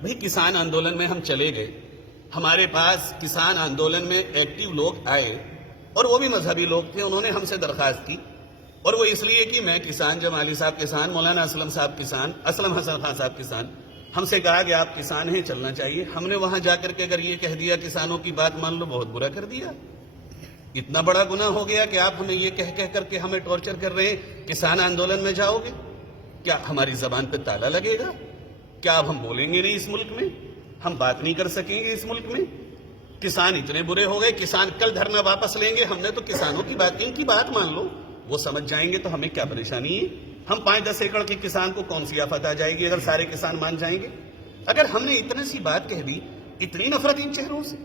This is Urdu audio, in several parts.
بھئی کسان آندولن میں ہم چلے گئے، ہمارے پاس کسان آندولن میں ایکٹیو لوگ آئے اور وہ بھی مذہبی لوگ تھے، انہوں نے ہم سے درخواست کی، اور وہ اس لیے کہ میں کسان، جمالی صاحب کسان، مولانا اسلم صاحب کسان، اسلم حسن خان صاحب کسان، ہم سے کہا کہ آپ کسان ہیں، چلنا چاہیے۔ ہم نے وہاں جا کر کے اگر یہ کہہ دیا کسانوں کی بات مان لو، بہت برا کر دیا، اتنا بڑا گناہ ہو گیا کہ آپ ہمیں یہ کہہ کر کے ہمیں ٹارچر کر رہے ہیں کسان آندولن میں جاؤ گے، کیا ہماری زبان پہ تالا لگے گا؟ کیا اب ہم بولیں گے نہیں اس ملک میں؟ ہم بات نہیں کر سکیں گے اس ملک میں؟ کسان اتنے برے ہو گئے، کسان کل دھرنا واپس لیں گے، ہم نے تو کسانوں کی بات کی بات مان لو، وہ سمجھ جائیں گے تو ہمیں کیا پریشانی ہے؟ ہم 5-10 ایکڑ کے کسان کو کون سی آفت آ جائے گی اگر سارے کسان مان جائیں گے؟ اگر ہم نے اتنی سی بات کہہ دی، اتنی نفرت ان چہروں سے،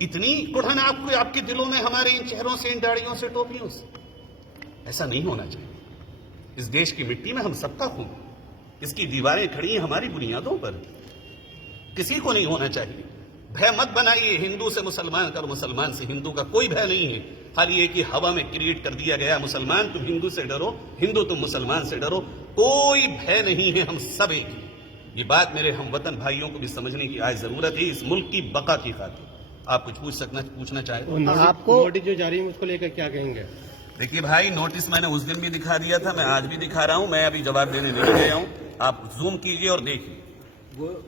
اتنی کڑھن آپ کے دلوں میں ہمارے ان چہروں سے، ان داڑھیوں سے، ٹوپیوں سے، ایسا نہیں ہونا چاہیے۔ اس دیش کی مٹی میں ہم سب کا خون، اس کی دیواریں کھڑی ہیں ہماری بنیادوں پر، کسی کو نہیں ہونا چاہیے۔ بھے مت بنائیے ہندو سے مسلمان کا اور مسلمان سے ہندو کا، کوئی بھے نہیں ہے، خالی یہ کہ ہوا میں کریٹ کر دیا گیا، مسلمان تم ہندو سے ڈرو، ہندو تم مسلمان سے ڈرو، کوئی بھے نہیں ہے، ہم سب ایک ہیں۔ یہ بات میرے ہم وطن بھائیوں کو بھی سمجھنے کی آج ضرورت ہے، اس ملک کی بقا کی خاطر۔ آپ کچھ پوچھنا چاہیں؟ آپ کو نوٹس جو جاری ہے اس کو لے کر کیا کہیں گے؟ دیکھیے بھائی، نوٹس میں نے اس دن بھی دکھا دیا تھا، میں آج بھی دکھا رہا ہوں، میں ابھی جواب دینے نہیں گیا ہوں، آپ زوم کیجئے اور دیکھیے،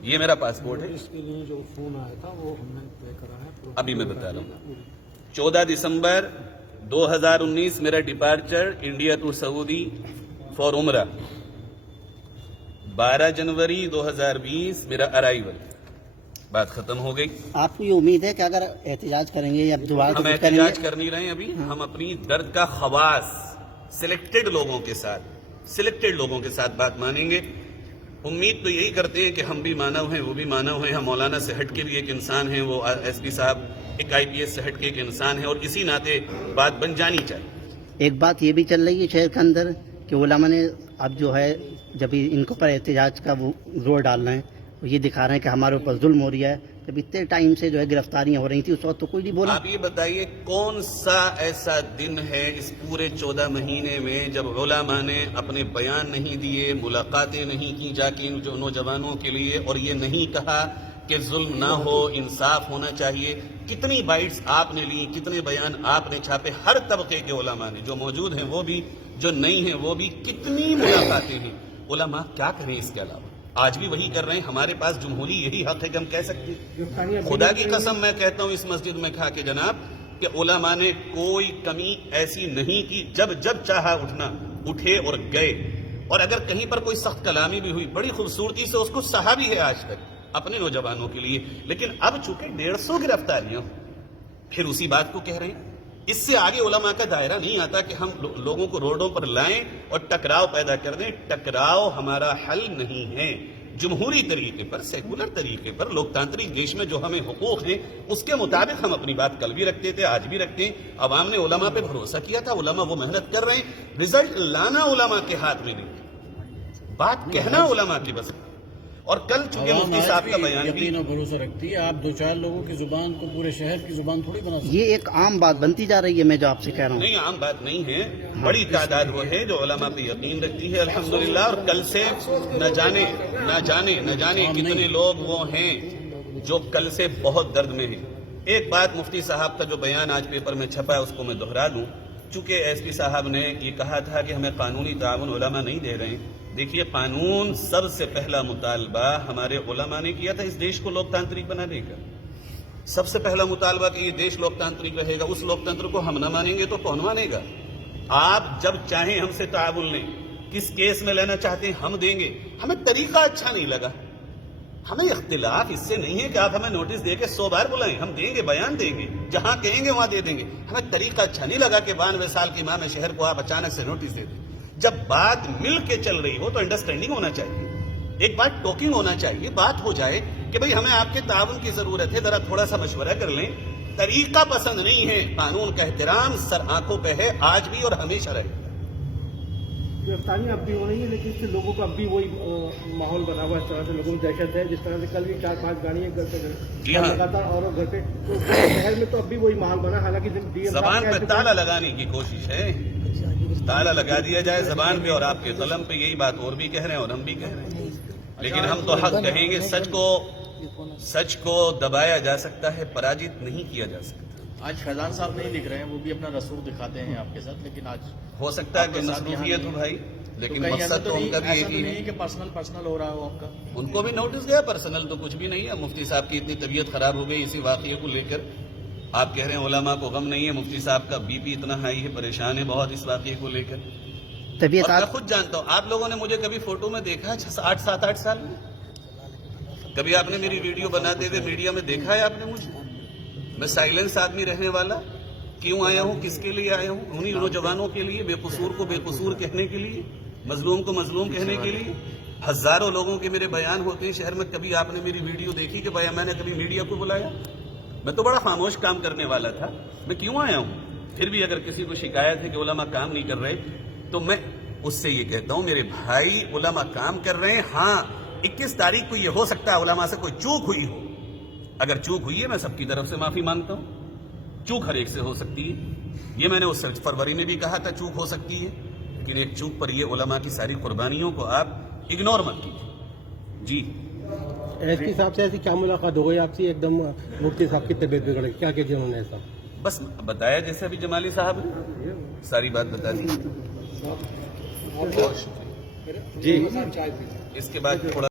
یہ میرا پاسپورٹ ہے، اس کے لیے جو فون آیا تھا وہ ہم نے طے کرا ہے۔ ابھی میں بتا رہا ہوں۔ 14 دسمبر 2019 میرا departure India to Saudi for عمرہ، 12 جنوری 2020 میرا ارائیول، بات ختم ہو گئی۔ آپ کو یہ امید ہے کہ اگر احتجاج کریں گے یا دوبارہ ہم احتجاج کر نہیں رہے ہیں ابھی، ہم اپنی درد کا خواص سلیکٹڈ لوگوں کے ساتھ بات مانیں گے۔ امید تو یہی کرتے ہیں کہ ہم بھی مانو ہیں، وہ بھی مانو ہیں، ہم مولانا سے ہٹ کے بھی ایک انسان ہیں، وہ ایس پی صاحب ایک IPS سے ہٹ کے ایک انسان ہے، اور اسی ناطے بات بن جانی چاہیے۔ ایک بات یہ بھی چل رہی ہے شہر کے اندر کہ علماء نے اب جو ہے جب ان کے اوپر احتجاج کا وہ زور ڈال رہے ہیں، یہ دکھا رہے ہیں کہ ہمارے اوپر ظلم ہو رہا ہے، جب اتنے ٹائم سے جو ہے گرفتاریاں ہو رہی تھیں اس وقت تو کوئی نہیں بولا۔ آپ یہ بتائیے کون سا ایسا دن ہے اس پورے 14 مہینے میں جب علماء نے اپنے بیان نہیں دیے، ملاقاتیں نہیں کی جا کے جو نوجوانوں کے لیے، اور یہ نہیں کہا کہ ظلم نہ ہو، انصاف ہونا چاہیے؟ کتنی بائٹس آپ نے لی، کتنے بیان آپ نے چھاپے، ہر طبقے کے علماء نے، جو موجود ہیں وہ بھی، جو نہیں ہیں وہ بھی، کتنی ملاقاتیں ہیں؟ علماء کیا کریں اس کے علاوہ؟ آج بھی وہی کر رہے ہیں۔ ہمارے پاس جمہوری یہی حق ہے کہ ہم کہہ سکتے ہیں۔ خدا کی قسم میں کہتا ہوں اس مسجد میں کھا کے جناب کہ علماء نے کوئی کمی ایسی نہیں کی، جب چاہا اٹھنا اٹھے اور گئے، اور اگر کہیں پر کوئی سخت کلامی بھی ہوئی بڑی خوبصورتی سے اس کو سہا بھی ہے آج تک اپنے نوجوانوں کے لیے، لیکن اب چونکہ 150 گرفتاریاں پھر اسی بات کو کہہ رہے ہیں۔ اس سے آگے علماء کا دائرہ نہیں آتا کہ ہم لوگوں کو روڈوں پر لائیں اور ٹکراؤ پیدا کر دیں۔ ٹکراؤ ہمارا حل نہیں ہے۔ جمہوری طریقے پر، سیکولر طریقے پر، لوکتانترک دیش میں جو ہمیں حقوق ہیں اس کے مطابق ہم اپنی بات کل بھی رکھتے تھے، آج بھی رکھتے ہیں۔ عوام نے علماء پہ بھروسہ کیا تھا، علماء وہ محنت کر رہے ہیں، رزلٹ لانا علماء کے ہاتھ میں نہیں، بات کہنا علماء کی بس۔ اور کل چونکہ مفتی صاحب کا بیان بھی، یقین اور بھروسہ رکھتی ہے، آپ 2-4 لوگوں کی زبان کو پورے شہر کی زبان تھوڑی بنا سکتے۔ یہ ایک عام بات بنتی جا رہی ہے، میں جو آپ سے کہہ رہا ہوں۔ نہیں عام بات نہیں ہے، بڑی تعداد وہ ہے جو علماء پہ یقین رکھتی ہے الحمدللہ، اور کل سے نہ جانے کتنے لوگ وہ ہیں جو کل سے بہت درد میں ہیں۔ ایک بات مفتی صاحب کا جو بیان آج پیپر میں چھپا ہے اس کو میں دہرا دوں، چونکہ ایس پی صاحب نے یہ کہا تھا کہ ہمیں قانونی تعاون علماء نہیں دے رہے ہیں۔ دیکھیے قانون سب سے پہلا مطالبہ ہمارے علماء نے کیا تھا اس دیش کو لوکتانترک بنانے کا۔ سب سے پہلا مطالبہ کہ یہ دیش لوکتانترک رہے گا، اس لوکتنتر کو ہم نہ مانیں گے تو کون مانے گا؟ آپ جب چاہیں ہم سے تعاون لیں، کس کیس میں لینا چاہتے ہیں ہم دیں گے۔ ہمیں طریقہ اچھا نہیں لگا، ہمیں اختلاف اس سے نہیں ہے کہ آپ ہمیں نوٹس دے کے 100 بار بلائیں، ہم دیں گے، بیان دیں گے، جہاں کہیں گے وہاں دے دیں گے۔ ہمیں طریقہ اچھا نہیں لگا کہ 92 سال کے امام شہر کو آپ اچانک سے نوٹس دے دیں۔ جب بات مل کے چل رہی ہو تو انڈرسٹینڈنگ ہونا چاہیے، ایک بات ٹاکنگ ہونا چاہیے، بات ہو جائے کہ بھئی ہمیں آپ کے تعاون کی ضرورت ہے، ذرا تھوڑا سا مشورہ کر لیں۔ طریقہ پسند نہیں ہے، قانون کا احترام سر آنکھوں پہ ہے، آج بھی اور ہمیشہ رہے گا۔ گرفتاریاں اب بھی ہو رہی ہیں، لیکن اس سے لوگوں کا اب بھی وہی ماحول بنا ہوا ہے، اس طرح سے لوگوں میں دہشت ہے، جس طرح سے کل بھی 4-5 گاڑیاں گھر پہ لگاتار اور گھر پہ، تو شہر میں تو اب بھی وہی ماحول بنا، حالانکہ زبان پہ تالا لگانے کی کوشش ہے، تالا لگا دیا جائے زبان پہ، اور آپ کے قلم پہ، یہی بات اور بھی کہہ رہے ہیں اور ہم بھی کہہ رہے ہیں۔ لیکن ہم تو حق کہیں گے. سچ کو دبایا جا سکتا ہے, پراجت نہیں کیا جا سکتا. آج فیضان صاحب نہیں دکھ رہے ہیں, وہ بھی اپنا رسوخ دکھاتے ہیں آپ کے ساتھ, لیکن آج ہو سکتا ہے کہ مصروفیت ہو بھائی, لیکن مقصد تو ان کا بھی یہی ہے کہ پرسنل ہو رہا ہو آپ کا. ان کو بھی نوٹس گیا, پرسنل تو کچھ بھی نہیں ہے. مفتی صاحب کی اتنی طبیعت خراب ہو گئی اسی واقعے کو لے کر. آپ کہہ رہے ہیں علماء کو غم نہیں ہے, مفتی صاحب کا بی پی اتنا ہائی ہے, پریشان ہے بہت اس واقعے کو لے کر. طبیعت اور میں خود جانتا ہوں, آپ لوگوں نے مجھے کبھی فوٹو میں دیکھا ہے 7-8 سال میں؟ کبھی آپ نے میری ویڈیو بناتے ہوئے میڈیا میں دیکھا ہے آپ نے مجھے؟ میں سائلنس آدمی رہنے والا کیوں آیا ہوں, کس کے لیے آیا ہوں؟ انہی نوجوانوں کے لیے, بے قصور کو بے قصور کہنے کے لیے, مظلوم کو مظلوم کہنے کے لیے. ہزاروں لوگوں کے میرے بیان ہوتے ہیں شہر میں. کبھی آپ نے میری ویڈیو دیکھی کہ میں نے کبھی میڈیا کو بلایا؟ میں تو بڑا خاموش کام کرنے والا تھا. میں کیوں آیا ہوں؟ پھر بھی اگر کسی کو شکایت ہے کہ علماء کام نہیں کر رہے, تو میں اس سے یہ کہتا ہوں میرے بھائی علماء کام کر رہے ہیں. ہاں 21 تاریخ کو یہ ہو سکتا ہے علماء سے کوئی چوک ہوئی ہو. اگر چوک ہوئی ہے میں سب کی طرف سے معافی مانگتا ہوں. چوک ہر ایک سے ہو سکتی ہے, یہ میں نے اس فروری میں بھی کہا تھا چوک ہو سکتی ہے, لیکن ایک چوک پر یہ علماء کی ساری قربانیوں کو آپ اگنور مت کیجیے. جی ایس پی صاحب سے ایسی کیا ملاقات ہو گئی آپ سے, ایک دم مفتی صاحب کی طبیعت بگڑ گئی, کیا کہتے ہیں انہوں نے ایسا؟ بس بتایا جیسے ابھی جمالی صاحب نے ساری بات بتا دی. جی اس کے بعد تھوڑا